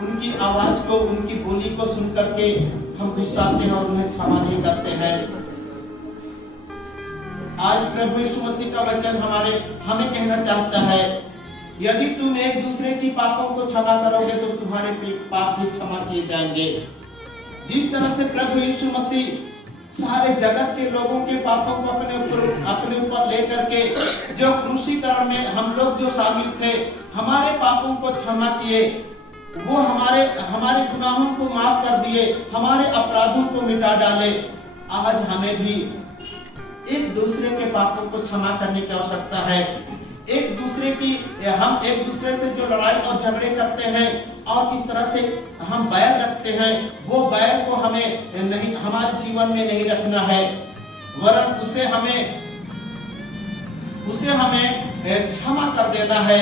उनकी आवाज को, उनकी बोली को सुन करके हम गुस्साते हैं और उन्हें क्षमा नहीं करते हैं। आज प्रभु यीशु मसीह का वचन हमें कहना चाहता है, यदि तुम एक दूसरे की पापों को क्षमा करोगे तो तुम्हारे पाप भी क्षमा किए जाएंगे। जिस तरह से प्रभु यीशु मसीह सारे जगत के लोगों के पापों को अपने ऊपर लेकर के जो क्रूसीकरण में हम लोग जो शामिल थे, हमारे पापों को क्षमा किए, वो हमारे गुनाहों को माफ कर दिए, हमारे अपराधों को मिटा डाले। आज हमें भी एक दूसरे के पापों को क्षमा करने की आवश्यकता है। हम एक दूसरे से जो लड़ाई और झगड़े करते हैं और इस तरह से हम बैर रखते हैं, वो बैर को हमारे जीवन में नहीं रखना है, वरन उसे हमें क्षमा कर देना है।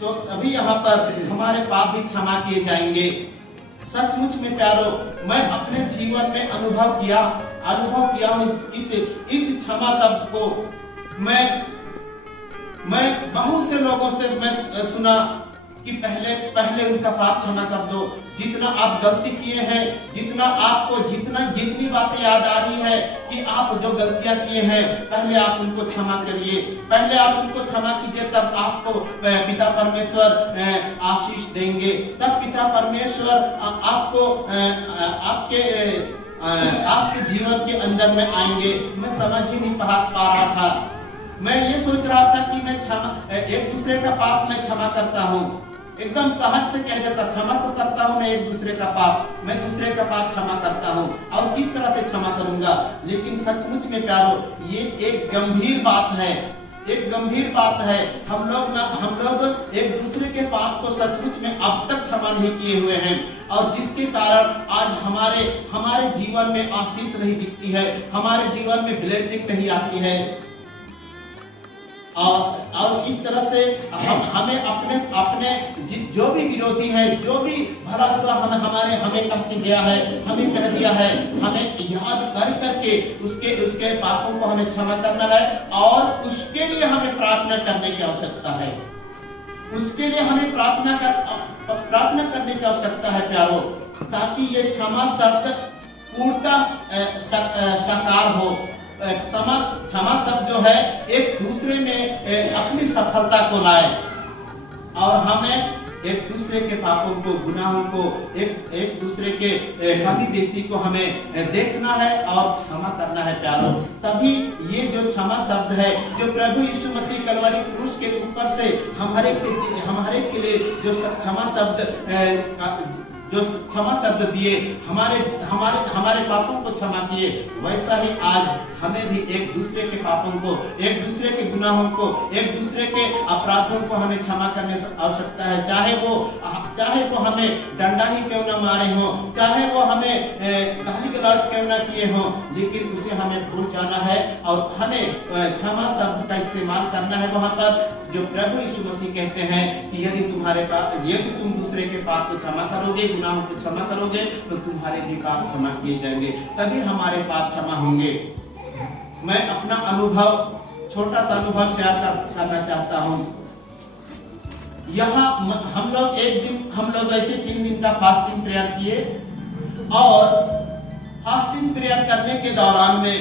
तो अभी यहाँ पर हमारे पाप भी क्षमा किए जाएंगे। सचमुच में प्यारो, मैं अपने जीवन में अनुभव किया इस क्षमा शब्द को। मैं बहुत से लोगों से मैं सुना कि पहले उनका पाप क्षमा कर दो। जितना आप गलती किए हैं, जितनी बातें याद आ रही है कि आप जो गलतियां किए हैं, पहले आप उनको क्षमा करिए, पहले आप उनको क्षमा कीजिए, तब आपको पिता परमेश्वर आशीष देंगे। तब पिता परमेश्वर आपको आपके जीवन के अंदर में आएंगे। मैं समझ ही नहीं पा रहा था। मैं ये सोच रहा था कि मैं एक दूसरे का पाप मैं क्षमा करता हूँ, एकदम सहज से कह देता, क्षमा तो करता हूँ मैं एक दूसरे का पाप, मैं दूसरे का पाप क्षमा करता हूँ, और किस तरह से क्षमा करूंगा। लेकिन सचमुच में प्यारो, ये एक गंभीर बात है, एक गंभीर बात है। हम लोग एक दूसरे के पाप को सचमुच में अब तक क्षमा नहीं किए हुए हैं, और जिसके कारण आज हमारे जीवन में आशीष नहीं दिखती है, हमारे जीवन में ब्लेसिंग नहीं आती है। और इस तरह से हमें अपने जो भी विरोधी है, जो भी भला बुरा हमें कह के गया है, हमें कह दिया है, हमें याद करके उसके पापों को हमें क्षमा करना है, और उसके लिए हमें प्रार्थना करने की आवश्यकता है। उसके लिए हमें प्रार्थना करने की आवश्यकता है प्यारो, ताकि ये क्षमा शब्द पूर्णतः साकार हो। क्षमा शब्द जो है एक दूसरे में अपनी सफलता को लाए, और हमें एक दूसरे के पापों को, गुनाहों को, एक दूसरे के कमी बेसी को हमें देखना है और क्षमा करना है प्यारो। तभी ये जो क्षमा शब्द है, जो प्रभु यीशु मसीह कलवरी क्रूस के ऊपर से हमारे के लिए जो क्षमा शब्द दिए, हमारे पापों को क्षमा किए, वैसा ही आज हमें भी एक दूसरे के पापों को, एक दूसरे के गुनाहों को, एक दूसरे के अपराधों को हमें क्षमा करने की आवश्यकता है। चाहे वो हमें डंडा ही क्यों ना मारे हो, चाहे वो हमें गाली गलौज क्यों ना किए हो, लेकिन उसे हमें भूल जाना है और हमें क्षमा शब्द का इस्तेमाल करना है वहां पर जो प्रभु यीशु मसीह कहते हैं कि यदि तुम दूसरे के पाप को क्षमा करोगे, गुनाहों को क्षमा करोगे, तो तुम्हारे भी पाप क्षमा किए जाएंगे, तभी हमारे पाप क्षमा होंगे। मैं अपना अनुभव, छोटा सा अनुभव शेयर करना चाहता हूँ। यहाँ हम लोग ऐसे 3 दिन का फास्टिंग प्रेयर किए, और फास्टिंग प्रेयर करने के दौरान में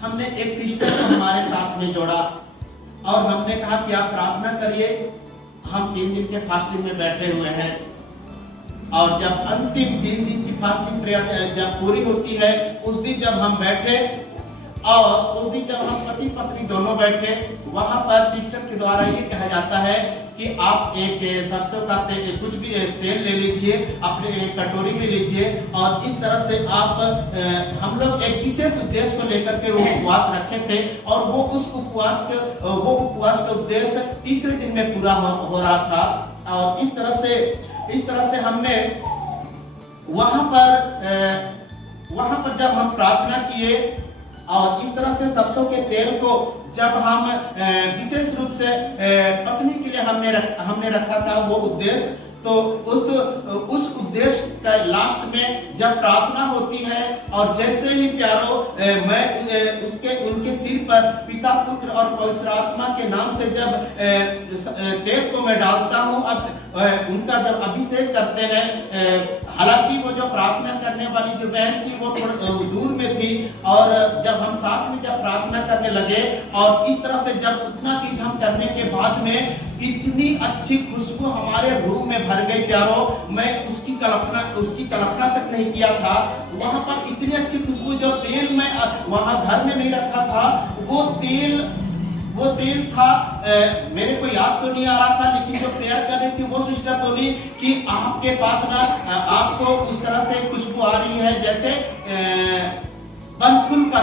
हमने एक सिस्टर को हमारे साथ में जोड़ा, और हमने कहा कि आप प्रार्थना करिए, हम 3 दिन के फास्टिंग में बैठे हुए हैं। और जब अंतिम 3 दिन की फास्टिंग प्रेयर जब पूरी होती है, उस दिन जब हम बैठे, और उस दिन जब हम पति पत्नी दोनों बैठे, वहां पर सिस्टर के द्वारा ये कहा जाता है कि आप एक सरसों का तेल, कुछ भी तेल ले लीजिए, अपने एक कटोरी में लीजिए, और इस तरह से हम लोग एक विशेष उद्देश्य को लेकर के वो उपवास रखे थे, और वो उपवास का उद्देश्य तीसरे दिन में पूरा हो रहा था। और इस तरह से हमने वहां पर जब हम प्रार्थना किए, और इस तरह से सरसों के तेल को जब हम विशेष रूप से पत्नी के लिए हमने रखा था, वो उद्देश्य तो उस उद्देश्य का लास्ट में जब प्रार्थना होती है और जैसे ही प्यारो मैं उनके सिर पर पिता पुत्र और पवित्र आत्मा के नाम से जब तेल को मैं डालता हूँ, अब उनका जब अभिषेक करते हैं, हालांकि वो जो प्रार्थना करने वाली जो बहन थी वो थोड़ा दूर में थी, और जब हम साथ में जब प्रार्थना करने लगे और इस तरह से जब उतना चीज हम करने के बाद में इतनी अच्छी खुशबू हमारे रूम में भर गई प्यारो, मैं उसकी कल्पना तक नहीं किया था। वहां पर इतनी अच्छी खुशबू, जो तेल मैं वहां घर में नहीं रखा था, वो तेल था, मेरे को याद तो नहीं आ रहा था, लेकिन जो प्रेयर कर रही थी वो सिस्टर बोली कि आपके पास ना आपको उस तरह से खुशबू आ रही है जैसे बनफूल का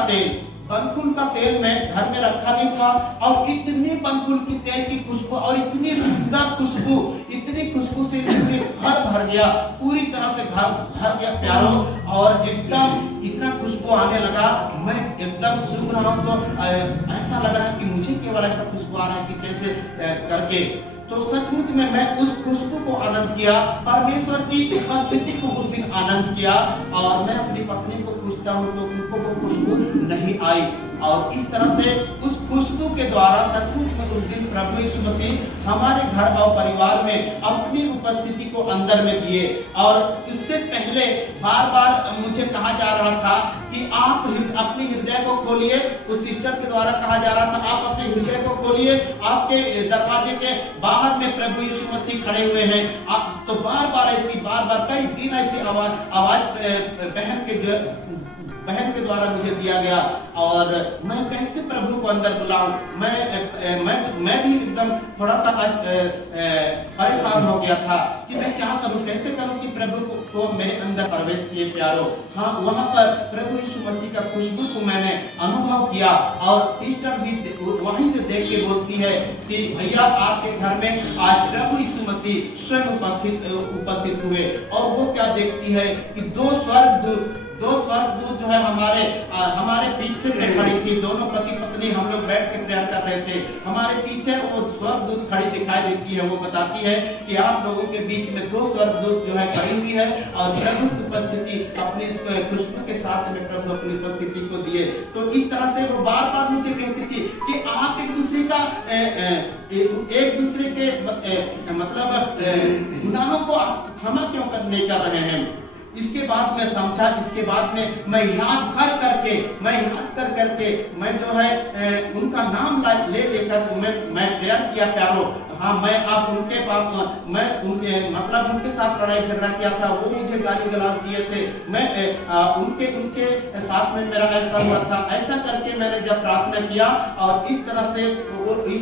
तेल मैं घर में रखा नहीं था, और इतनी बनफूल की तेल की खुशबू और इतनी सुंदर खुशबू, इतनी खुशबू से घर भर गया, पूरी तरह से घर भर गया प्यारो, और एकदम इतना खुशबू आने लगा, मैं एकदम सूंघ रहा हूँ तो ऐसा लग रहा है कि मुझे केवल ऐसा खुशबू आ रहा है कि कैसे करके। तो सचमुच में मैं उस खुशबू को आनंद किया, परमेश्वर की उपस्थिति को उस दिन आनंद किया, और मैं अपनी पत्नी को पूछता हूँ तो उनको वो खुशबू नहीं आई, और इस तरह से उस खुशबू के द्वारा सचमुच में उस दिन प्रभु यीशु मसीह हमारे घर और परिवार में अपनी उपस्थिति को अंदर में दिए। और इससे पहले बार बार मुझे कहा जा रहा था कि आप अपने हृदय को खोलिए, उस सिस्टर के द्वारा कहा जा रहा था आप अपने हृदय को खोलिए, आपके दरवाजे के बाहर में प्रभु यीशु मसीह खड़े हुए हैं। आप तो बार बार कई दिन ऐसी आवाज बहन के द्वारा मुझे दिया गया, और मैं कैसे प्रभु को अंदर बुलाऊं, मैं भी एकदम थोड़ा सा परेशान हो गया था कि मैं क्या करूं, कैसे करूं कि प्रभु को मेरे अंदर प्रवेश किए प्यारो। हाँ, वहां पर प्रभु यीशु मसीह का खुशबू को मैंने अनुभव किया, और सिस्टर भी वहीं से देख के बोलती है कि भैया आपके घर में आज प्रभु यीशु मसीह स्वयं उपस्थित हुए, और वो क्या देखती है कि दो स्वर्गदूत जो है हमारे पीछे पे खड़ी थी, दोनों पति पत्नी हम लोग बैठ के प्रेयर कर रहे थे, हमारे पीछे वो स्वर्गदूत खड़ी दिखाई देती है। वो बताती है कि आप लोगों के बीच में दो स्वर्गदूत जो है खड़ी हुई है, और प्रभु की उपस्थिति अपनी खुशबू के साथ में प्रभु अपनी उपस्थिति को दिए। तो इस तरह से वो बार बार मुझे कहती थी कि आप एक दूसरे के मतलब गुनाहों को आप क्षमा क्यों नहीं कर रहे हैं। इसके बाद मैं समझा, इसके बाद में मैं याद करके मैं जो है उनका नाम ले लेकर मैं प्रेयर किया प्यारो। हाँ, मैं उनके साथ लड़ाई झगड़ा किया था, वो मुझे गाली गलौज दिए थे, मैं उनके साथ में मेरा ऐसा हुआ था, ऐसा करके मैंने जब प्रार्थना किया, और इस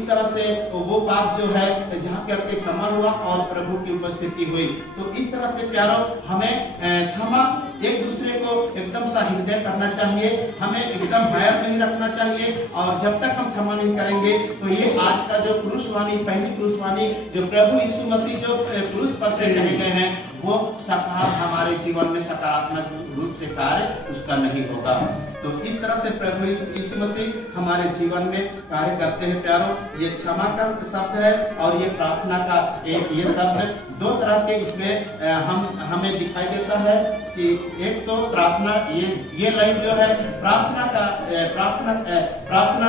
तरह से वो बात जो है जहाँ करके क्षमा हुआ और प्रभु की उपस्थिति हुई। तो इस तरह से प्यारो हमें क्षमा एक दूसरे को एकदम सा हृदय करना चाहिए, हमें एकदम बैर नहीं रखना चाहिए, और जब तक हम क्षमा नहीं करेंगे तो ये आज का जो पहली क्रूसवाणी जो प्रभु यीशु मसीह जो क्रूस पर से कहे गए हैं, वो हमारे जीवन में सकारात्मक रूप से कार्य उसका नहीं होगा। तो इस तरह से प्रभु यीशु मसीह हमारे जीवन में कार्य करते हैं प्यारो। ये क्षमा का शब्द है और ये प्रार्थना का ये शब्द दो तरह के इसमें हमें दिखाई देता है कि एक तो प्रार्थना, ये लाइन जो है प्रार्थना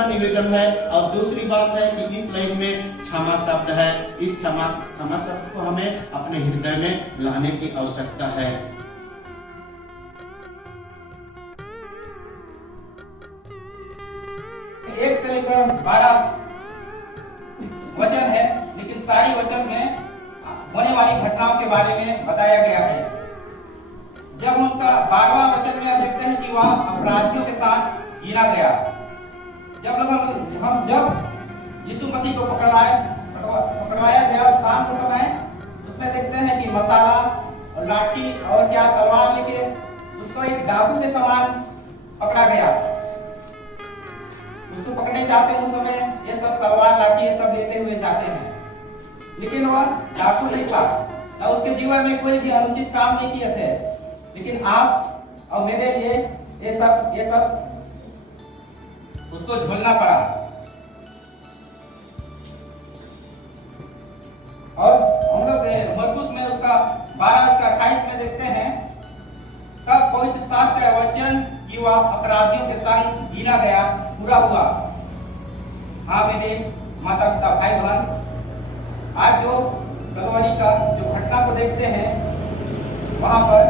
निवेदन है, और दूसरी बात है कि इस लाइन में क्षमा शब्द है। इस क्षमा शब्द को हमें अपने हृदय में लाने की आवश्यकता है। एक से लेकर 12 वचन है, लेकिन सारी वचन में होने वाली घटनाओं के बारे में बताया गया है। जब उनका 12वां वचन में देखते हैं कि वह अपराधियों के साथ गिरा गया। जब यीशु मसीह को पकड़वाया गया शाम के समय, उसमें देखते हैं कि मसाला और लाठी और क्या तलवार लेके उसको एक डाकू के समान पकड़ा गया। उसको पकड़ने जाते हैं उस समय ये सब तलवार लाठी ये सब लेते हुए जाते हैं, लेकिन वह डाकू नहीं था, न उसके जीवन में कोई भी अनुचित काम नहीं किए थे। लेकिन आप और मेरे लिए ये सब उसको झेलना पड़ा। और हम लोग मरकुस में उसका उसका 12 उसका 28 में देखते हैं, तब पवित्र शास्त्र का वचन कि वह अपराधियों के संग गिना गया पूरा हुआ। हाँ मेरे माता पिता भाई बहन, आज जो कलवरी का जो घटना को देखते हैं, वहां पर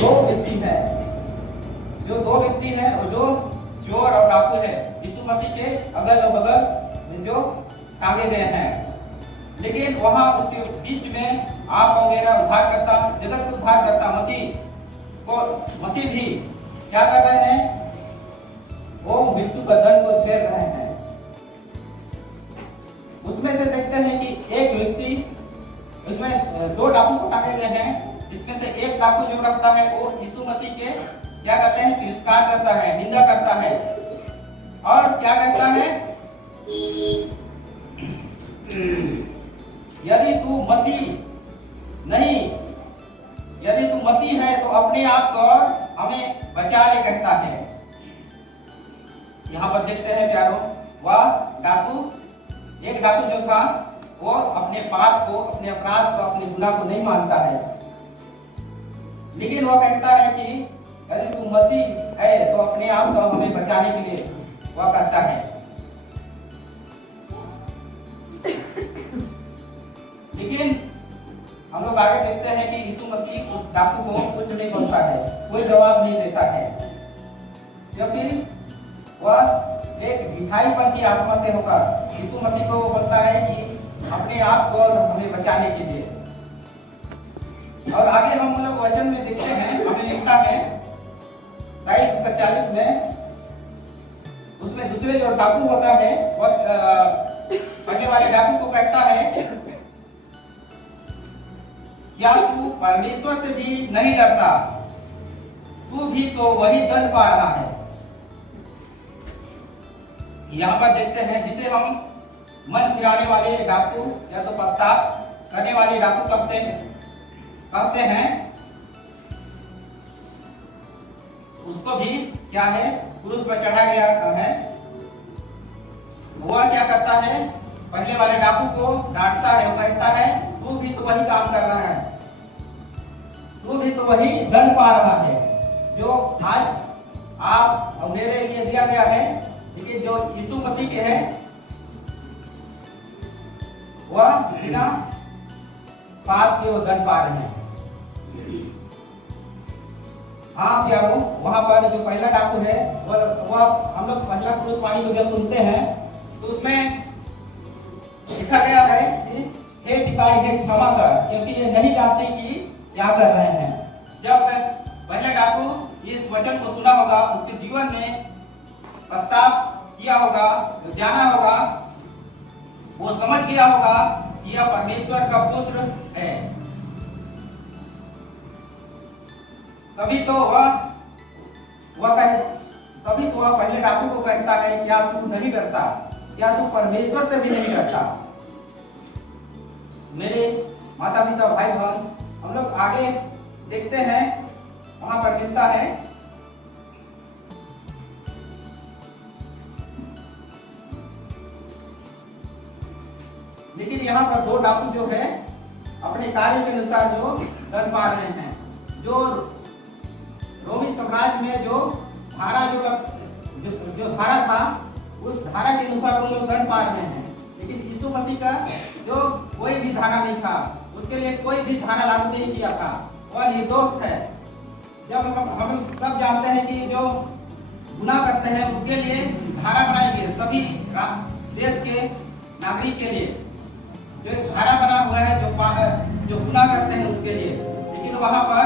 दो व्यक्ति है, जो दो व्यक्ति है और जो चोर और डाकू है, यीशु मसीह के अगल बगल जो टांगे गए हैं। लेकिन वहां उसके बीच में आप और मेरा उद्धार करता, जगत को उद्धार करता मसीह भी क्या कर रहे हैं, वो मृत्यु का दंड को झेल रहे हैं। उसमें से देखते हैं कि एक व्यक्ति, उसमें दो डाकू को टांगे गए हैं, जिसमें से एक डाकू जो रखता है वो यीशु मसीह के क्या करते हैं, तिरस्कार करता है, निंदा करता है और क्या करता है, यदि तू मसीह नहीं, यदि तू मसीह है तो अपने आप को हमें बचा ले कहता है। यहाँ पर देखते हैं प्यारों, वह डाकू, एक डाकू जो था वो अपने पाप को, अपने अपराध को, अपने गुनाह को नहीं मानता है, लेकिन वह कहता है कि यदि तू मसीह है तो अपने आप को हमें बचाने के लिए वह करता है। लेकिन हम लोग आगे देखते हैं कि यीशु मसीह उस डाकू को कुछ नहीं बोलता है, कोई जवाब नहीं देता है, क्योंकि वह एक ढिठाईपन की आत्मा से होकर यीशु मसीह को बोलता है कि अपने आप को हमें बचाने के लिए। और आगे हम लोग वचन में देखते हैं, हमें लिखता है 23:40 में, उसमें दूसरे जो डाकू होता है वह पहले वाले डाकू को कहता है, क्या तू परमेश्वर से भी नहीं डरता, तू भी तो वही दंड पा रहा है। यहाँ पर देखते हैं, जिसे हम मन फिराने वाले डाकू या तो पश्चाताप करने वाले डाकू कहते हैं, उसको भी क्या है, क्रूस पर चढ़ा गया है। वह क्या करता है, पहले वाले डाकू को डांटता है, वो कहता है तू भी तो वही काम कर रहा है, तू भी तो वही दंड पा रहा है जो आज आप और मेरे लिए दिया गया है। लेकिन जो यीशु मसीह के है वह बिना पाप के वो दंड पा रहे हैं। हाँ प्यारो, वहां पर जो पहला डाकू है वह हम लोग पहला क्रूस पानी को जब सुनते हैं तो उसमें लिखा गया है कि हे पिताई हे क्षमा कर, क्योंकि ये नहीं जानते कि क्या कर रहे हैं। जब पहला डाकू इस वचन को सुना होगा, उसके जीवन में पश्चाताप किया होगा, जाना होगा, वो समझ गया होगा कि यह परमेश्वर का पुत्र है, तभी तो वह पहले डाकू को कहता है, क्या तू नहीं डरता, क्या तू परमेश्वर से भी नहीं डरता। मेरे माता पिता भाई बहन, हम लोग आगे देखते हैं, वहां पर मिलता है लेकिन यहाँ पर दो डाकू जो है अपने कार्य के अनुसार जो दंड पा रहे हैं। जो रोमी साम्राज्य में जो धारा जो धारा था, उस धारा के अनुसार वो लोग दंड पा रहे हैं। लेकिन यीशु मसीह का जो कोई भी धारा नहीं था, उसके लिए कोई भी धारा लागू नहीं किया था, वह निर्दोष है। जब हम सब जानते हैं कि जो गुनाह करते हैं उसके लिए धारा बनाई गई, सभी देश के नागरिक के लिए जो धारा बना हुआ है, जो गुनाह करते हैं उसके लिए। लेकिन वहां पर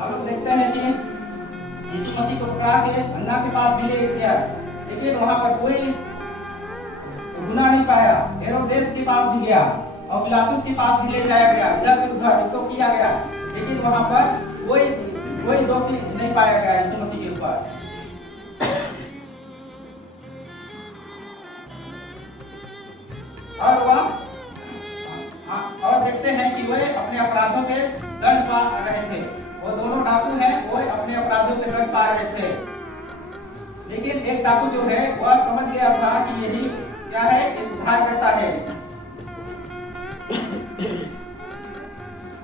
हम लोग देखते हैं कि यीशु मसीह को पकड़ा के अन्ना के पास भी ले गया, लेकिन वहां पर कोई गुनाह नहीं पाया। हेरोदेस के पास भी गया और पिलातुस के पास भी ले जाया गया, इधर से उधर इसको किया गया, लेकिन वहां पर कोई दोषी नहीं पाया गया यीशु मसीह के ऊपर। और देखते हैं कि वे अपने अपराधों के दंड पा रहे थे। वो दोनों डाकू हैं, वो अपने अपराधों के दंड पा रहे थे। लेकिन एक डाकू जो है वह समझ गया था कि यही क्या है, उद्धार करता है।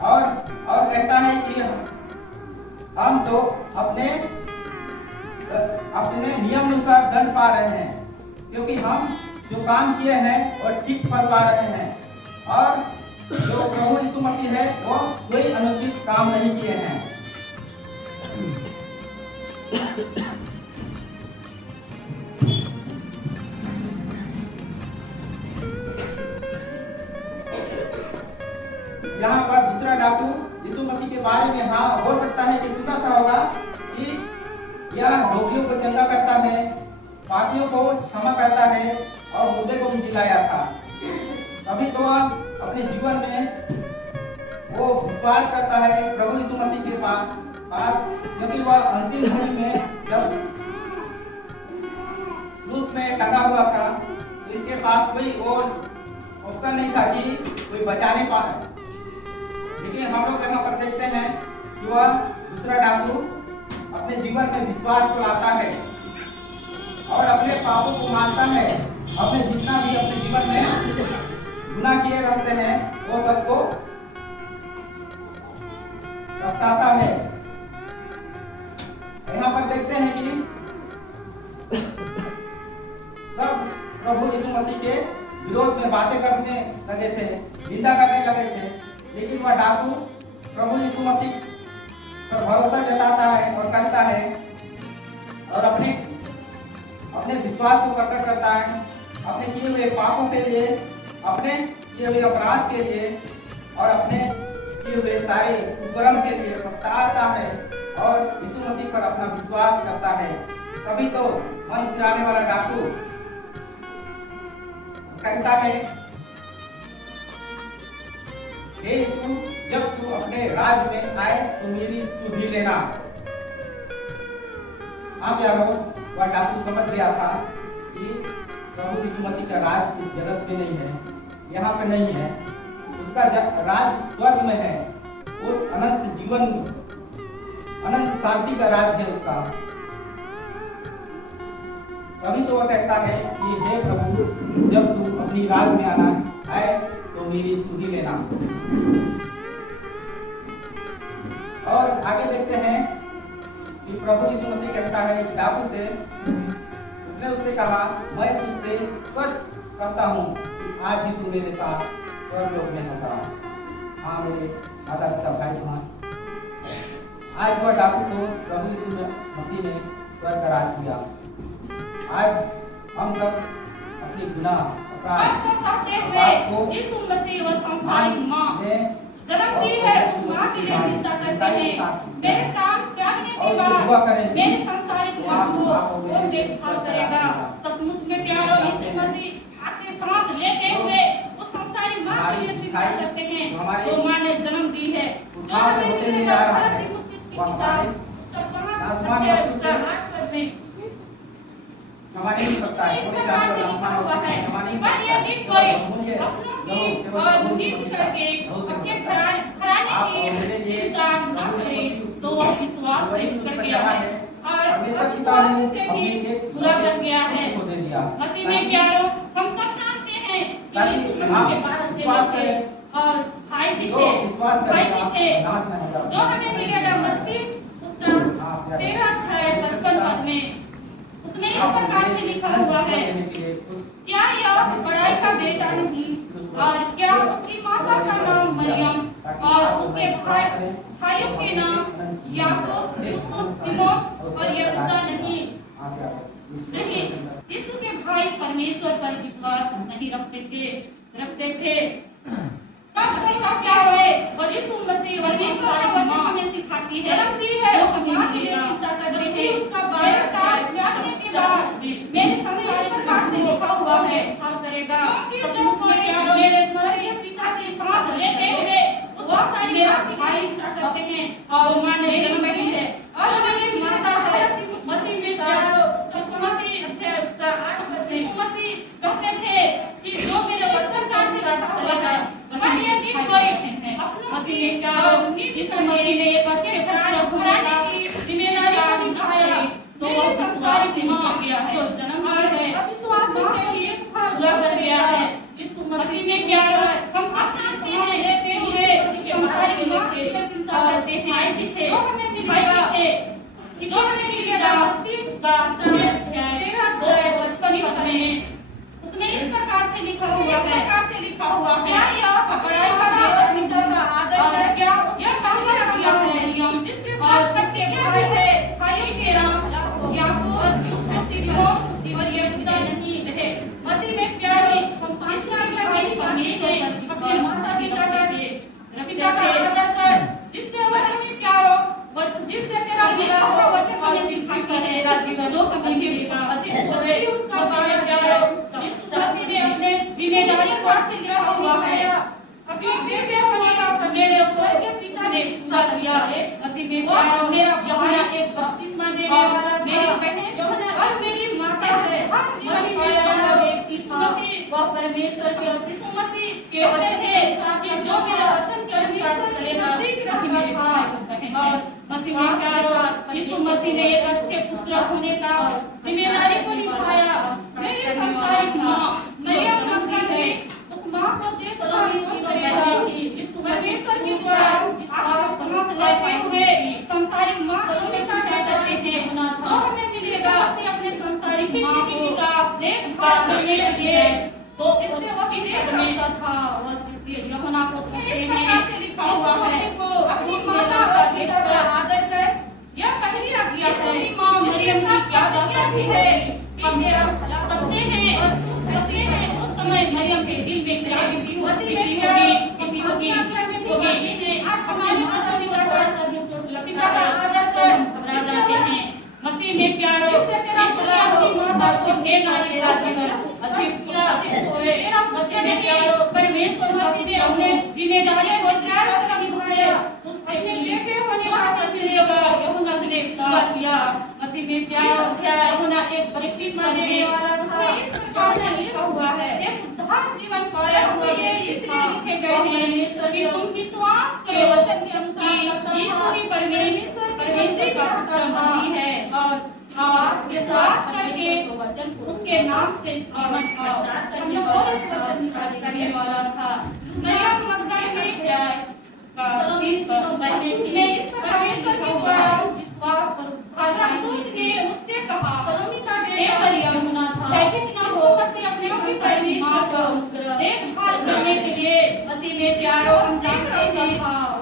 और कहता है कि हम तो अपने नियम अनुसार दंड पा रहे हैं, क्योंकि हम जो काम किए हैं और ठीक फल पा रहे हैं, और जो प्रभु यीशु मसीह है वो कोई अनुचित काम नहीं किए हैं। यहाँ पर दूसरा डाकू यीशु मसीह के बारे में हाँ हो सकता है कि सुना था होगा कि यह रोगियों को चंगा करता है, पापियों को क्षमा करता है और मुर्दे को भी जिलाया था। तभी तो वह अपने जीवन में वो विश्वास करता है प्रभु यीशु मसीह के पास, क्योंकि वह अंतिम घड़ी में जब क्रूस में टंगा हुआ था तो इसके पास कोई और ऑप्शन नहीं था कि कोई बचाने पाए। लेकिन हम लोग यहाँ पर देखते हैं कि वह दूसरा डाकू अपने जीवन में विश्वास को लाता है और अपने पापों को मानता है, अपने जितना भी अपने जीवन में गुनाह किए रहते हैं वो सबको पछताता है। यहाँ पर देखते हैं कि सब प्रभु यीशु मसीह के विरोध में बातें करने लगे थे, निंदा करने लगे थे, लेकिन वह डाकू प्रभु यीशु मसीह पर भरोसा जताता है और कहता है और अपने विश्वास को प्रकट करता है, अपने किए हुए पापों के लिए, अपने किए हुए अपराध के लिए और अपने किए हुए सारे कुकर्म के लिए पछताता है और यीशु मसीह पर अपना विश्वास करता है। तभी तो मन फिराने वाला डाकू कहता है, हे यीशु, जब तू अपने राज्य में आए तो मेरी सुधि लेना। हाँ प्यारो, वह डाकू समझ गया था कि प्रभु यीशु मसीह का राज इस जगत में नहीं है, यहाँ पे नहीं है, उसका राज स्वर्ग में है, वो अनंत जीवन, अनंत शांति का राज है उसका। तभी तो वह कहता है कि हे प्रभु, जब तू अपनी राज में आना आए तो मेरी सुधि लेना। और आगे देखते हैं कि प्रभु यीशु मसीह कहता है इस डाकू से, उसने उससे कहा, मैं तुझसे सच कहता हूँ कि आज ही तू मेरे साथ स्वर्गलोक में होगा। हाँ मेरे माता पिता भाई बहन, आज वह डाकू को प्रभु यीशु मसीह ने स्वर्ग का राज दिया। आज हम सब अपनी गुनाह यीशु मसीह और संसारिक माँ जन्म दी है, उस माँ के लिए चिंता करते हैं। मेरे काम त्यागने के बाद मेरे संसारिक माँ को वो देखभाल करेगा। सचमुच में प्यारो, यीशु मसीह आपके साथ लेते हुए उस संसारिक माँ के लिए चिंता करते हैं जो माँ ने जन्म दी है, जो हमें मिलेगा भारत की मुक्ति की किताब उसका 8 पद में हमारे नहीं सकता है, कोई जाति और आसमान हमारे नहीं पर यदि कोई अपनों की और नीति करके अपने घराने की चिंता न करे तो वह विश्वास से उतर गया है और विश्वास से भी बुरा कर गया है। मसीह में प्यारो, हम सब जानते हैं कि यीशु मसीह के 12 चेले थे और भाई भी थे, जो हमें मिलेगा मत्ती उसका 13:55 पद में उसमें इस प्रकार से लिखा हुआ है, क्या यह बड़ाई का बेटा नहीं और क्या उसकी माता का नाम मरियम और उसके भाइयों के नाम याकूब, यूसुफ, सिमोन और यहूदा नहीं? यीशु के भाई परमेश्वर पर विश्वास नहीं रखते थे। तब कैसा क्या है? और यीशु मसीह परमेश्वर का वचन हमें सिखाती है, जन्मती है और हमें चिंता करते थे। उसका बेटा त्यागने के बाद मेरे संसारिक प्रकार से लिखा हुआ है, हाल करेगा। जब कोई मेरे स्वर्गीय पिता के साथ लेते हुए बहुत सारी आपकी चिंता करते हैं और मां ने जन्म दी है और हमें माता है मसीह में प्यारो। मसीह उसका 8 पद में मसीह कहते थे कि जो मेरे वचन का रखा हुआ विश्वास से लिया हुआ है। अपने बेटे होने का मेरे स्वर्ग के पिता ने पूरा किया है। मसीह में प्यारो मेरा यूहन्ना एक बपतिस्मा देने वाला मेरी बहन यूहन्ना और मेरी माता है। मसीह में प्यारो एक यीशु मसीह वह परमेश्वर के यीशु मसीह के वचन है कि जो मेरा वचन परमेश्वर के नजदीक रखा था। और मसीह में प्यारो यीशु मसीह ने एक अच्छे पुत्र होने का जिम्मेदारी को निभाया। मेरे संसारिक माँ मरियम मगदलीनी उस माँ को देख परमेश्वर के द्वारा लेते हुए संसारिक माँ का कहते हैं तो हमें मिलेगा अपने संसारिक माँ को देखभाल करने के लिए। तो इससे वह विवेक रखता था। वह यूहन्ना को कहते लिखा हुआ है अपनी माता और पिता का आदर कर। यह पहली आज्ञा है। माँ मरियम की क्या आज्ञा भी है हम तेरा सकते हैं और करते हैं। उस समय मरियम के दिल में क्या बीती होगी आज हमारी माता पिता का आदर कर घबरा जाते हैं। मसीह में प्यारो अपनी माता को हे नारी मसीह में प्यारो परमेश्वर मसीह ने अपने जिम्मेदारी को निभाया। उसके बेटे होने वाला मिलेगा यूहन्ना ने पूरा किया। मसीह में प्यारो यूहन्ना एक बपतिस्मा देने वाला था। इस प्रकार से लिखा हुआ है एक उद्धार जीवन पाया हुआ ये इसलिए लिखे गए हैं कि तुम विश्वास करो वचन के अनुसार यीशु ही परमेश्वर का नाम है और विश्वास करके उसके नाम से जीवन प्रचार करने वाला था। मरियम मगदलीनी परमेश्वर के द्वारा विश्वास करो। दूत ने उससे कहा मरियम अपने परमेश्वर को देखभाल करने के लिए मसीह में प्यारो हम जानते हैं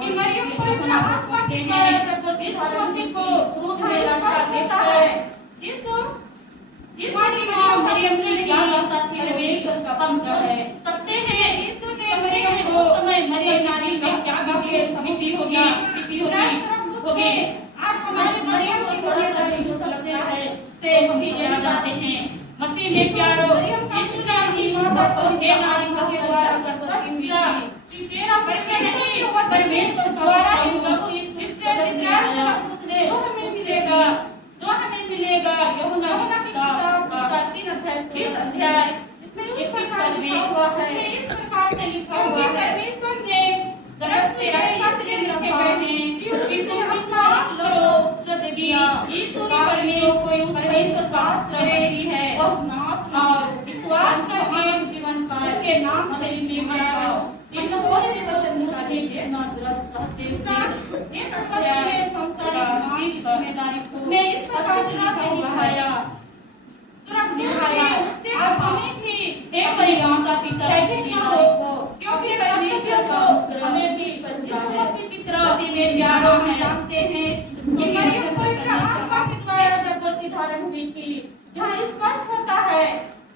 कि मरियम को अपना आत्मा के द्वारा जब यीशु मसीह को रूप में लौटा देता है। इस मरियम ने क्या करता थी परमेश्वर का पुत्र है। सकते हैं यीशु ने मरियम को उस समय मरियम नारी में क्या समिति होगी। आज हमारे मरियम की बड़ी जो लगते हैं से हम भी यही जानते हैं। मसीह में प्यारो यीशु ने अपनी माता को हे नारी के द्वारा कि तेरा परमेश्वर द्वारा प्रभु यीशु इससे प्यार से हमें मिलेगा यूहन्ना की किताब का 3 अध्याय इसमें इस प्रकार लिखा हुआ है परमेश्वर ने जगत से ऐसा प्रेम रखे गए हैं कि तुम विश्वास करो यीशु ने परमेश्वर का आश्रय दी है और विश्वास करके जीवन पाए के नाम से जीवन पाओ। इन और भी वचन निकालेंगे ना दुरुस्त कहते हैं एक संसारिक माँ की जिम्मेदारी को मैं इस प्रकार से निभाया उससे हमें भी हे मरियम का पिता हो क्योंकि परमेश्वर को हमें भी यीशु मसीह की तरह में प्यारो में जानते हैं कि मरियम को एक आत्मा के द्वारा गर्भवती धारण हुई थी। यहाँ स्पष्ट होता है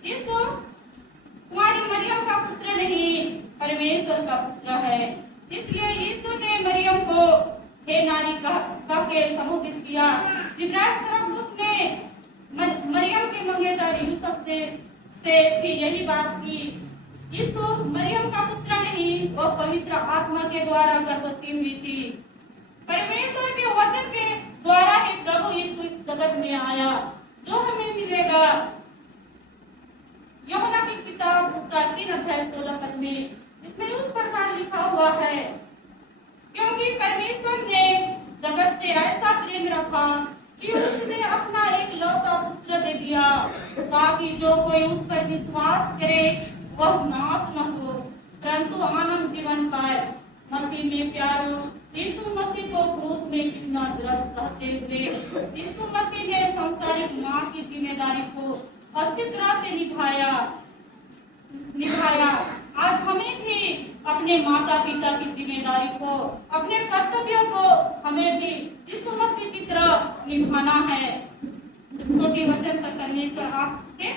यीशु तुम्हारी मरियम का पुत्र नहीं परमेश्वर का पुत्र है। इसलिए यीशु ने मरियम को हे नारी कह के संबोधित किया। जिब्राइल स्वर्गदूत ने मरियम के मंगेतर यूसुफ से भी यही बात की। यीशु मरियम का पुत्र नहीं वह पवित्र आत्मा के द्वारा गर्भवती हुई थी। परमेश्वर के वचन के द्वारा ही प्रभु यीशु इस जगत में आया। जो हमें मिलेगा यूहन्ना की किताब उसका 3 अध्याय 16 पद में इसमें उस प्रकार लिखा हुआ है क्योंकि परमेश्वर ने जगत से ऐसा प्रेम रखा कि उसने अपना एक लौता पुत्र दे दिया ताकि जो कोई उस पर विश्वास करे वह नाश न हो परंतु आनंद जीवन पाए। मसीह में प्यारो यीशु मसीह को क्रूस में कितना दर्द सहते हुए यीशु मसीह ने संसारिक माँ की जिम्मेदारी को अच्छी तरह से निभाया। आज हमें भी अपने माता पिता की जिम्मेदारी को अपने कर्तव्यों को हमें भी यीशु मसीह की तरह निभाना है। छोटे वचन तक परमेश्वर आपके